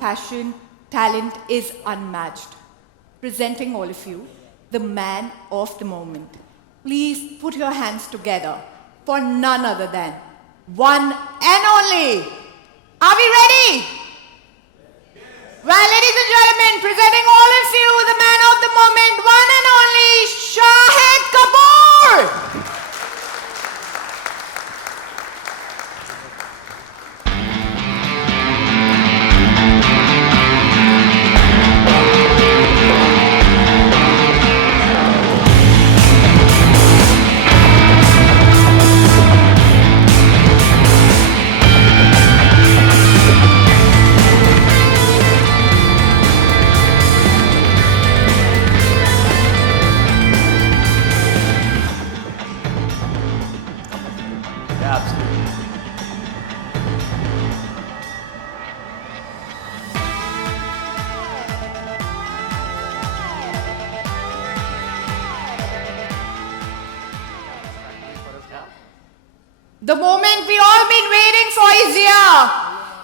passion, talent is unmatched. Presenting all of you, the man of the moment. Please put your hands together for none other than one and only. Are we ready? Well, ladies and gentlemen, presenting all of you, the man of the moment, one and only Shahid Kapoor. The moment we all been waiting for is here.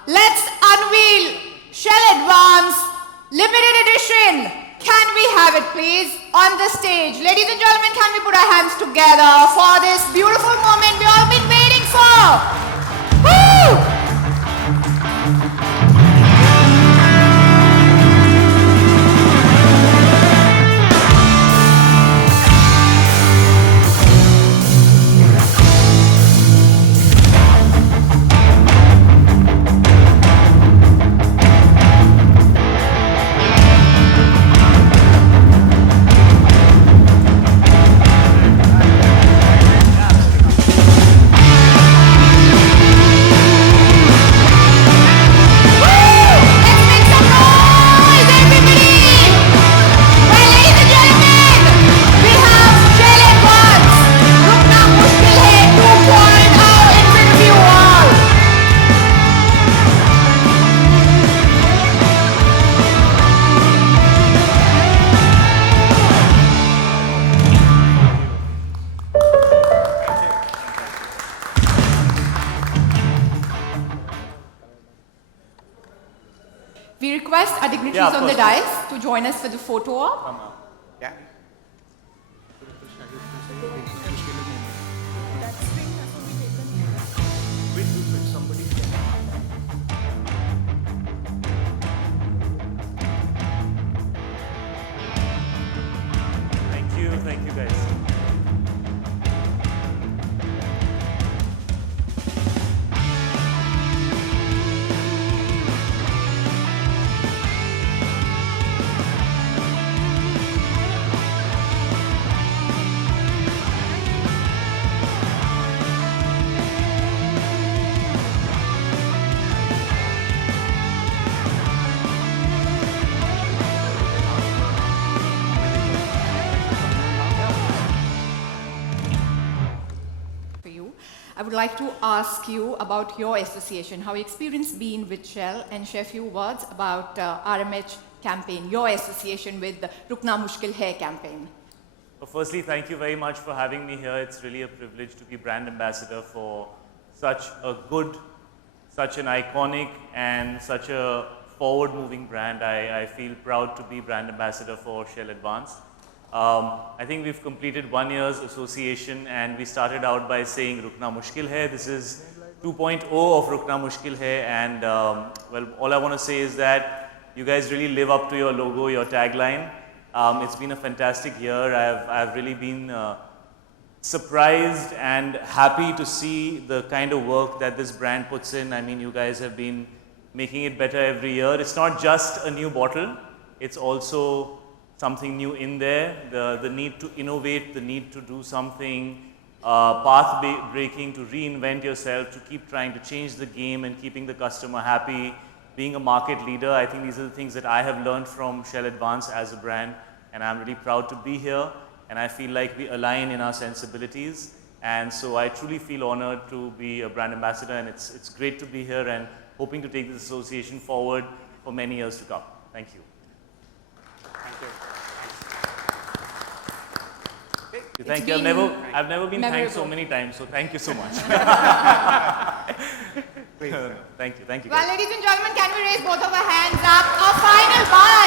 Let's unveil Shell Advance Limited Edition. Can we have it please on the stage? Ladies and gentlemen, can we put our hands together for this beautiful moment we all been waiting for? Woo! We request our dignitaries on the dais to join us for the photo op. Yeah. Thank you guys. I would like to ask you about your association, how your experience been with Shell, and share a few words about RMH campaign, your association with the Rukna Mushkil Hai campaign. Well, firstly, thank you very much for having me here. It's really a privilege to be brand ambassador for such a good, such an iconic and such a forward-moving brand. I feel proud to be brand ambassador for Shell Advance. I think we've completed 1 year's association and we started out by saying Rukna Mushkil Hai. This is 2.0 of Rukna Mushkil Hai, and well, all I want to say is that you guys really live up to your logo, your tagline. It's been a fantastic year. I've really been surprised and happy to see the kind of work that this brand puts in. I mean, you guys have been making it better every year. It's not just a new bottle, it's also something new in there, the need to innovate, the need to do something path-breaking, to reinvent yourself, to keep trying to change the game and keeping the customer happy, being a market leader. I think these are the things that I have learned from Shell Advance as a brand, and I'm really proud to be here, and I feel like we align in our sensibilities, and so I truly feel honored to be a brand ambassador, and it's great to be here and hoping to take this association forward for many years to come. Thank you. Thank you. Thank you. I've never been thanked so many times, so thank you so much. Please, sir. Thank you. Thank you. Well, guys. ladies and gentlemen, can we raise both of our hands up? Our final bar